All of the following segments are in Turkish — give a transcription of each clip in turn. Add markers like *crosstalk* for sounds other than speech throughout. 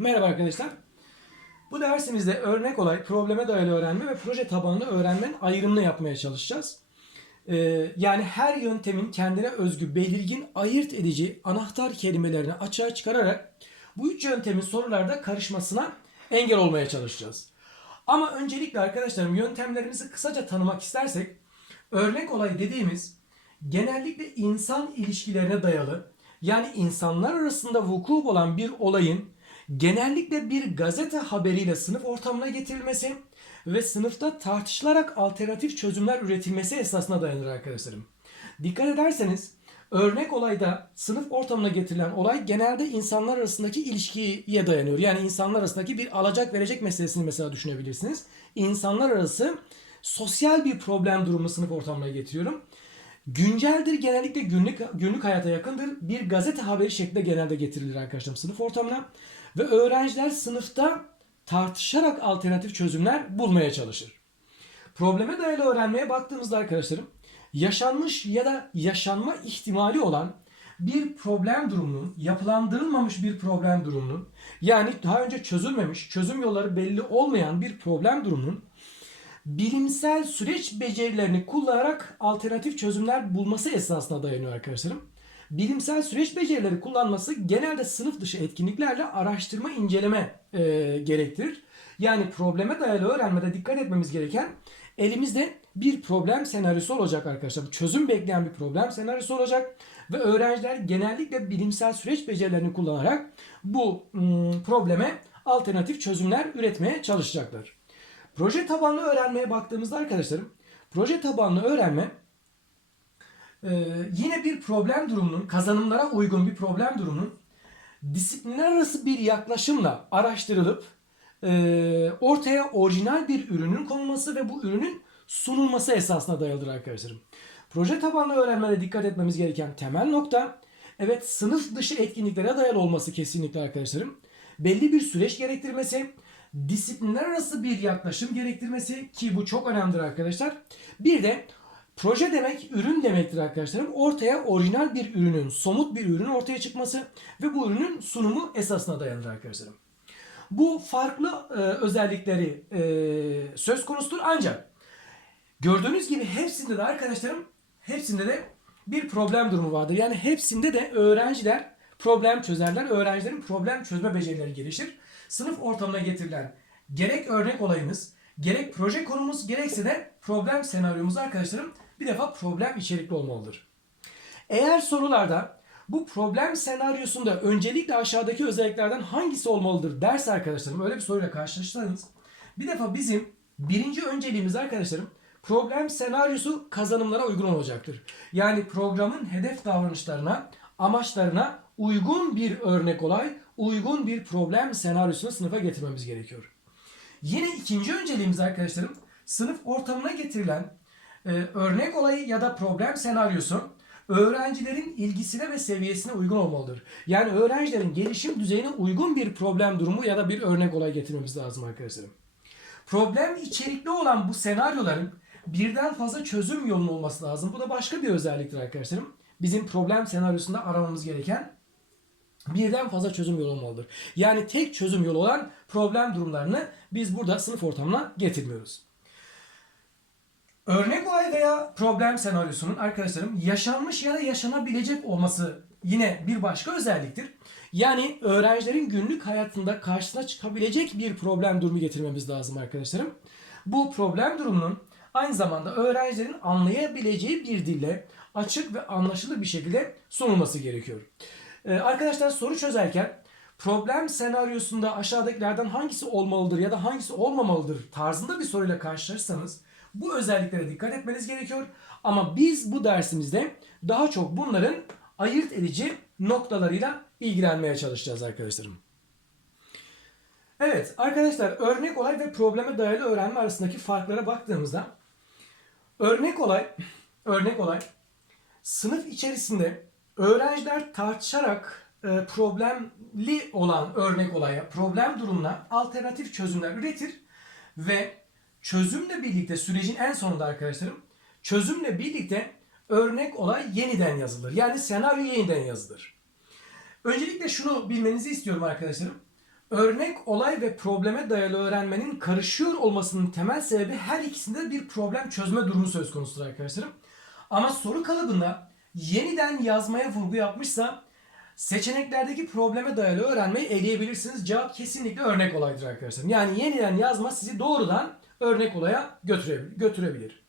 Merhaba arkadaşlar. Bu dersimizde örnek olay, probleme dayalı öğrenme ve proje tabanlı öğrenmenin ayrımını yapmaya çalışacağız. Ee, yani her yöntemin kendine özgü belirgin ayırt edici anahtar kelimelerini açığa çıkararak bu üç yöntemin sorularda karışmasına engel olmaya çalışacağız. Ama öncelikle arkadaşlarım yöntemlerimizi kısaca tanımak istersek örnek olay dediğimiz genellikle insan ilişkilerine dayalı yani insanlar arasında vuku bulan bir olayın genellikle bir gazete haberiyle sınıf ortamına getirilmesi ve sınıfta tartışılarak alternatif çözümler üretilmesi esasına dayanır arkadaşlarım. Dikkat ederseniz örnek olayda sınıf ortamına getirilen olay genelde insanlar arasındaki ilişkiye dayanıyor. Yani insanlar arasındaki bir alacak verecek meselesini mesela düşünebilirsiniz. İnsanlar arası sosyal bir problem durumu sınıf ortamına getiriyorum. Günceldir genellikle günlük günlük hayata yakındır. Bir gazete haberi şeklinde genelde getirilir arkadaşlar sınıf ortamına. Ve öğrenciler sınıfta tartışarak alternatif çözümler bulmaya çalışır. Probleme dayalı öğrenmeye baktığımızda arkadaşlarım yaşanmış ya da yaşanma ihtimali olan bir problem durumunun, yapılandırılmamış bir problem durumunun yani daha önce çözülmemiş, çözüm yolları belli olmayan bir problem durumunun bilimsel süreç becerilerini kullanarak alternatif çözümler bulması esasına dayanıyor arkadaşlarım. Bilimsel süreç becerileri kullanması genelde sınıf dışı etkinliklerle araştırma inceleme e, gerektirir. Yani probleme dayalı öğrenmede dikkat etmemiz gereken elimizde bir problem senaryosu olacak arkadaşlar. Çözüm bekleyen bir problem senaryosu olacak ve öğrenciler genellikle bilimsel süreç becerilerini kullanarak bu ım, probleme alternatif çözümler üretmeye çalışacaklar. Proje tabanlı öğrenmeye baktığımızda arkadaşlarım, proje tabanlı öğrenme yine bir problem durumunun, kazanımlara uygun bir problem durumunun disiplinler arası bir yaklaşımla araştırılıp e, ortaya orijinal bir ürünün konulması ve bu ürünün sunulması esasına dayalıdır arkadaşlarım. Proje tabanlı öğrenmede dikkat etmemiz gereken temel nokta, evet sınıf dışı etkinliklere dayalı olması kesinlikle arkadaşlarım. Belli bir süreç gerektirmesi, disiplinler arası bir yaklaşım gerektirmesi ki bu çok önemlidir arkadaşlar. Bir de proje demek ürün demektir arkadaşlarım. Ortaya orijinal bir ürünün, somut bir ürünün ortaya çıkması ve bu ürünün sunumu esasına dayanır arkadaşlarım. Bu farklı e, özellikleri e, söz konusudur ancak gördüğünüz gibi hepsinde de arkadaşlarım hepsinde de bir problem durumu vardır. Yani hepsinde de öğrenciler problem çözerler. Öğrencilerin problem çözme becerileri gelişir. Sınıf ortamına getirilen gerek örnek olayımız, gerek proje konumuz, gerekse de problem senaryomuz arkadaşlarım bir defa problem içerikli olmalıdır. Eğer sorularda bu problem senaryosunda öncelikle aşağıdaki özelliklerden hangisi olmalıdır derse arkadaşlarım öyle bir soruyla karşılaşırsanız bir defa bizim birinci önceliğimiz arkadaşlarım problem senaryosu kazanımlara uygun olacaktır. Yani programın hedef davranışlarına, amaçlarına uygun bir örnek olay, uygun bir problem senaryosunu sınıfa getirmemiz gerekiyor. Yine ikinci önceliğimiz arkadaşlarım sınıf ortamına getirilen e, örnek olayı ya da problem senaryosu öğrencilerin ilgisine ve seviyesine uygun olmalıdır. Yani öğrencilerin gelişim düzeyine uygun bir problem durumu ya da bir örnek olay getirmemiz lazım arkadaşlarım. Problem içerikli olan bu senaryoların birden fazla çözüm yolunun olması lazım. Bu da başka bir özelliktir arkadaşlarım. Bizim problem senaryosunda aramamız gereken birden fazla çözüm yolu olmalıdır. Yani tek çözüm yolu olan problem durumlarını biz burada sınıf ortamına getirmiyoruz. Örnek olay veya problem senaryosunun arkadaşlarım yaşanmış ya da yaşanabilecek olması yine bir başka özelliktir. Yani öğrencilerin günlük hayatında karşısına çıkabilecek bir problem durumu getirmemiz lazım arkadaşlarım. Bu problem durumunun aynı zamanda öğrencilerin anlayabileceği bir dille açık ve anlaşılır bir şekilde sunulması gerekiyor. Ee, arkadaşlar soru çözerken problem senaryosunda aşağıdakilerden hangisi olmalıdır ya da hangisi olmamalıdır tarzında bir soruyla karşılaşırsanız bu özelliklere dikkat etmeniz gerekiyor. Ama biz bu dersimizde daha çok bunların ayırt edici noktalarıyla ilgilenmeye çalışacağız arkadaşlarım. Evet arkadaşlar örnek olay ve probleme dayalı öğrenme arasındaki farklara baktığımızda örnek olay *clears throat* örnek olay sınıf içerisinde öğrenciler tartışarak e, problemli olan örnek olaya, problem durumuna alternatif çözümler üretir ve çözümle birlikte sürecin en sonunda arkadaşlarım çözümle birlikte örnek olay yeniden yazılır. Yani senaryo yeniden yazılır. Öncelikle şunu bilmenizi istiyorum arkadaşlarım. örnek olay ve probleme dayalı öğrenmenin karışıyor olmasının temel sebebi her ikisinde bir problem çözme durumu söz konusudur arkadaşlarım. Ama soru kalıbında yeniden yazmaya vurgu yapmışsa seçeneklerdeki probleme dayalı öğrenmeyi eleyebilirsiniz. Cevap kesinlikle örnek olaydır arkadaşlar. Yani yeniden yazma sizi doğrudan örnek olaya götürebilir.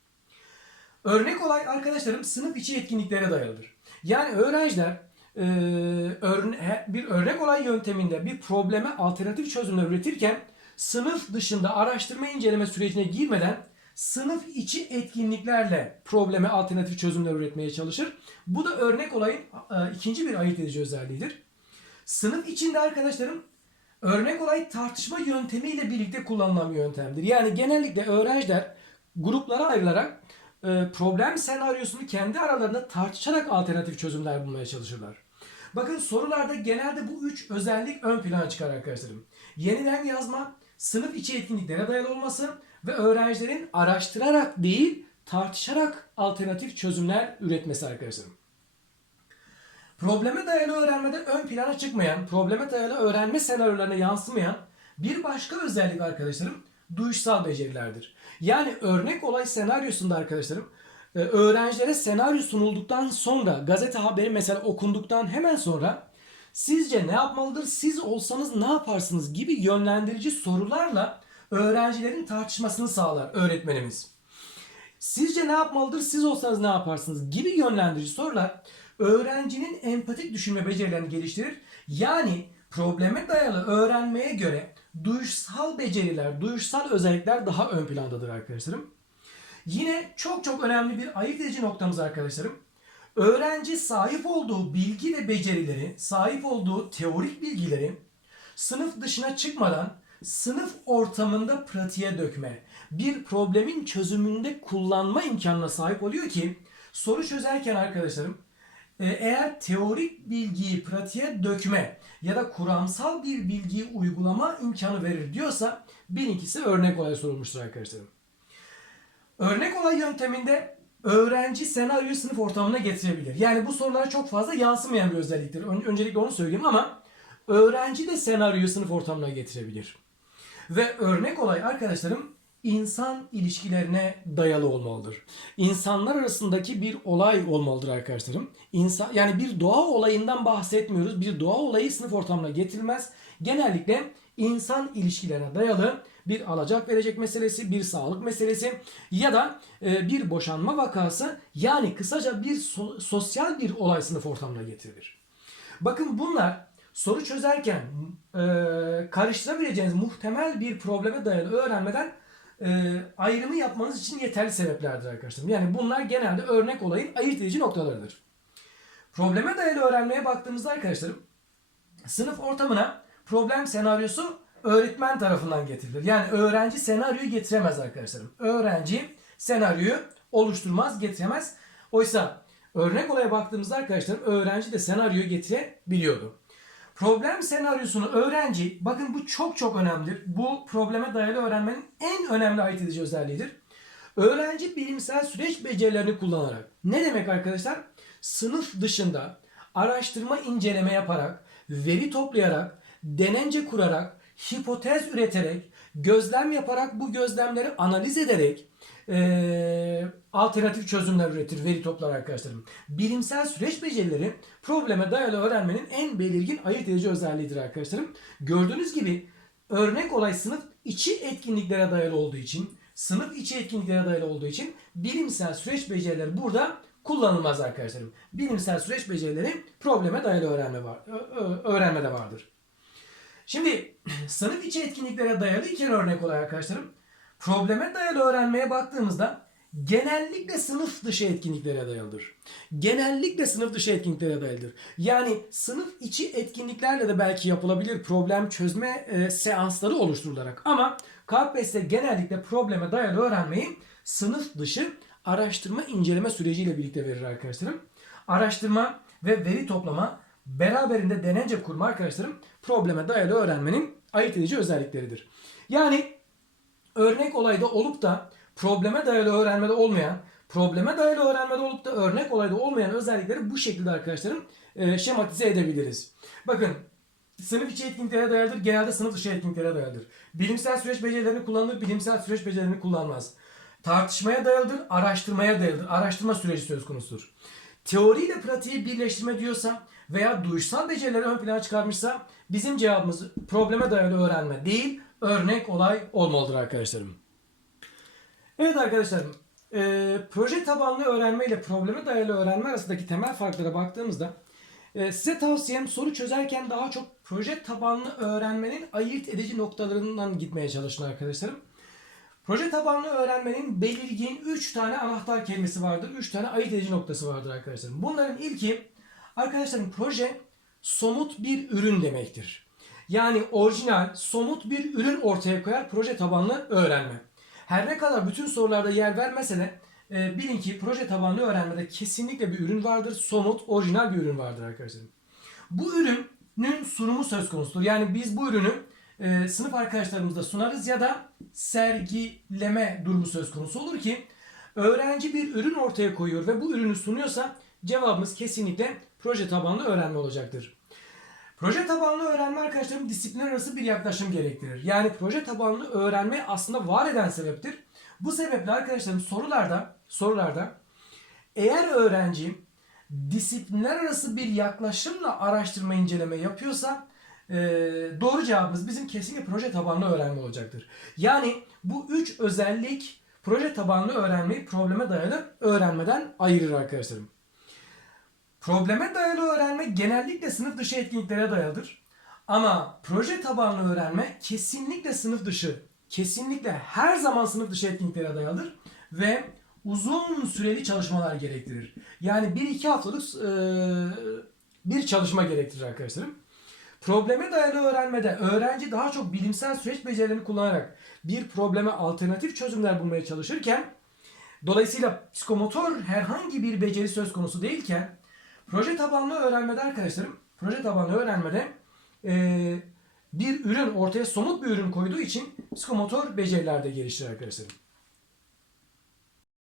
Örnek olay arkadaşlarım sınıf içi etkinliklere dayalıdır. Yani öğrenciler e, örne- bir örnek olay yönteminde bir probleme alternatif çözümler üretirken sınıf dışında araştırma inceleme sürecine girmeden sınıf içi etkinliklerle probleme alternatif çözümler üretmeye çalışır. Bu da örnek olayın e, ikinci bir ayırt edici özelliğidir. Sınıf içinde arkadaşlarım örnek olay tartışma yöntemiyle birlikte kullanılan bir yöntemdir. Yani genellikle öğrenciler gruplara ayrılarak e, problem senaryosunu kendi aralarında tartışarak alternatif çözümler bulmaya çalışırlar. Bakın sorularda genelde bu üç özellik ön plana çıkar arkadaşlarım. Yeniden yazma, sınıf içi etkinliklere dayalı olması ve öğrencilerin araştırarak değil tartışarak alternatif çözümler üretmesi arkadaşlarım. Probleme dayalı öğrenmede ön plana çıkmayan, probleme dayalı öğrenme senaryolarına yansımayan bir başka özellik arkadaşlarım duyuşsal becerilerdir. Yani örnek olay senaryosunda arkadaşlarım e, öğrencilere senaryo sunulduktan sonra gazete haberi mesela okunduktan hemen sonra sizce ne yapmalıdır, siz olsanız ne yaparsınız gibi yönlendirici sorularla öğrencilerin tartışmasını sağlar öğretmenimiz. Sizce ne yapmalıdır, siz olsanız ne yaparsınız gibi yönlendirici sorular öğrencinin empatik düşünme becerilerini geliştirir. Yani probleme dayalı öğrenmeye göre duyuşsal beceriler, duyuşsal özellikler daha ön plandadır arkadaşlarım. Yine çok çok önemli bir ayırt edici noktamız arkadaşlarım. Öğrenci sahip olduğu bilgi ve becerileri, sahip olduğu teorik bilgileri sınıf dışına çıkmadan sınıf ortamında pratiğe dökme, bir problemin çözümünde kullanma imkanına sahip oluyor ki soru çözerken arkadaşlarım eğer teorik bilgiyi pratiğe dökme ya da kuramsal bir bilgiyi uygulama imkanı verir diyorsa birinkisi örnek olay sorulmuştur arkadaşlarım. Örnek olay yönteminde öğrenci senaryoyu sınıf ortamına getirebilir. Yani bu sorulara çok fazla yansımayan bir özelliktir. Ön- öncelikle onu söyleyeyim ama öğrenci de senaryoyu sınıf ortamına getirebilir. Ve örnek olay arkadaşlarım insan ilişkilerine dayalı olmalıdır. İnsanlar arasındaki bir olay olmalıdır arkadaşlarım. İnsan yani bir doğa olayından bahsetmiyoruz. Bir doğa olayı sınıf ortamına getirilmez. Genellikle insan ilişkilerine dayalı bir alacak verecek meselesi, bir sağlık meselesi ya da e, bir boşanma vakası yani kısaca bir so- sosyal bir olay sınıf ortamına getirilir. Bakın bunlar soru çözerken e, karıştırabileceğiniz muhtemel bir probleme dayalı öğrenmeden e, ayrımı yapmanız için yeterli sebeplerdir arkadaşlar. Yani bunlar genelde örnek olayın ayırt edici noktalarıdır. Probleme dayalı öğrenmeye baktığımızda arkadaşlarım sınıf ortamına problem senaryosu öğretmen tarafından getirilir. Yani öğrenci senaryoyu getiremez arkadaşlarım. Öğrenci senaryoyu oluşturmaz, getiremez. Oysa örnek olaya baktığımızda arkadaşlarım öğrenci de senaryoyu getirebiliyordu. Problem senaryosunu öğrenci, bakın bu çok çok önemlidir. Bu probleme dayalı öğrenmenin en önemli ayırt edici özelliğidir. Öğrenci bilimsel süreç becerilerini kullanarak, ne demek arkadaşlar? Sınıf dışında araştırma inceleme yaparak, veri toplayarak, denence kurarak, hipotez üreterek, gözlem yaparak bu gözlemleri analiz ederek eee, alternatif çözümler üretir veri toplar arkadaşlarım. Bilimsel süreç becerileri probleme dayalı öğrenmenin en belirgin ayırt edici özelliğidir arkadaşlarım. Gördüğünüz gibi örnek olay sınıf içi etkinliklere dayalı olduğu için, sınıf içi etkinliklere dayalı olduğu için bilimsel süreç becerileri burada kullanılmaz arkadaşlarım. Bilimsel süreç becerileri probleme dayalı öğrenme var, öğrenmede vardır. Şimdi *clears throat* sınıf içi etkinliklere dayalı iki örnek olay arkadaşlarım. Probleme dayalı öğrenmeye baktığımızda genellikle sınıf dışı etkinliklere dayalıdır. Genellikle sınıf dışı etkinliklere dayalıdır. Yani sınıf içi etkinliklerle de belki yapılabilir problem çözme e, seansları oluşturularak. Ama KPSS genellikle probleme dayalı öğrenmeyi sınıf dışı araştırma inceleme süreciyle birlikte verir arkadaşlarım. Araştırma ve veri toplama beraberinde denence kurma arkadaşlarım probleme dayalı öğrenmenin ayırt edici özellikleridir. Yani örnek olayda olup da probleme dayalı öğrenmede olmayan, probleme dayalı öğrenmede olup da örnek olayda olmayan özellikleri bu şekilde arkadaşlarım e, şematize edebiliriz. Bakın sınıf içi etkinliklere dayalıdır. Genelde sınıf dışı etkinliklere dayalıdır. Bilimsel süreç becerilerini kullanır, bilimsel süreç becerilerini kullanmaz. Tartışmaya dayalıdır, araştırmaya dayalıdır. Araştırma süreci söz konusudur. Teori ile pratiği birleştirme diyorsa veya duyuşsal becerileri ön plana çıkarmışsa bizim cevabımız probleme dayalı öğrenme değil, örnek olay olmalıdır arkadaşlarım. Evet arkadaşlarım, e, proje tabanlı öğrenme ile probleme dayalı öğrenme arasındaki temel farklara baktığımızda e, size tavsiyem soru çözerken daha çok proje tabanlı öğrenmenin ayırt edici noktalarından gitmeye çalışın arkadaşlarım. Proje tabanlı öğrenmenin belirgin 3 tane anahtar kelimesi vardır. 3 tane ayırt edici noktası vardır arkadaşlarım. Bunların ilki arkadaşlarım proje somut bir ürün demektir. Yani orijinal, somut bir ürün ortaya koyar proje tabanlı öğrenme. Her ne kadar bütün sorularda yer vermese de e, bilin ki proje tabanlı öğrenmede kesinlikle bir ürün vardır. Somut, orijinal bir ürün vardır arkadaşlarım. Bu ürünün sunumu söz konusudur. Yani biz bu ürünü e, sınıf arkadaşlarımızda sunarız ya da sergileme durumu söz konusu olur ki öğrenci bir ürün ortaya koyuyor ve bu ürünü sunuyorsa cevabımız kesinlikle proje tabanlı öğrenme olacaktır. Proje tabanlı öğrenme arkadaşlarım disiplinler arası bir yaklaşım gerektirir. Yani proje tabanlı öğrenme aslında var eden sebeptir. Bu sebeple arkadaşlarım sorularda sorularda eğer öğrenci disiplinler arası bir yaklaşımla araştırma inceleme yapıyorsa e, doğru cevabımız bizim kesinlikle proje tabanlı öğrenme olacaktır. Yani bu üç özellik proje tabanlı öğrenmeyi probleme dayalı öğrenmeden ayırır arkadaşlarım. Probleme dayalı öğrenme genellikle sınıf dışı etkinliklere dayalıdır. Ama proje tabanlı öğrenme kesinlikle sınıf dışı, kesinlikle her zaman sınıf dışı etkinliklere dayalıdır ve uzun süreli çalışmalar gerektirir. Yani 1-2 haftalık e, bir çalışma gerektirir arkadaşlarım. Probleme dayalı öğrenmede öğrenci daha çok bilimsel süreç becerilerini kullanarak bir probleme alternatif çözümler bulmaya çalışırken dolayısıyla psikomotor herhangi bir beceri söz konusu değilken proje tabanlı öğrenmede arkadaşlarım proje tabanlı öğrenmede e, bir ürün ortaya somut bir ürün koyduğu için psikomotor beceriler de geliştirir arkadaşlarım.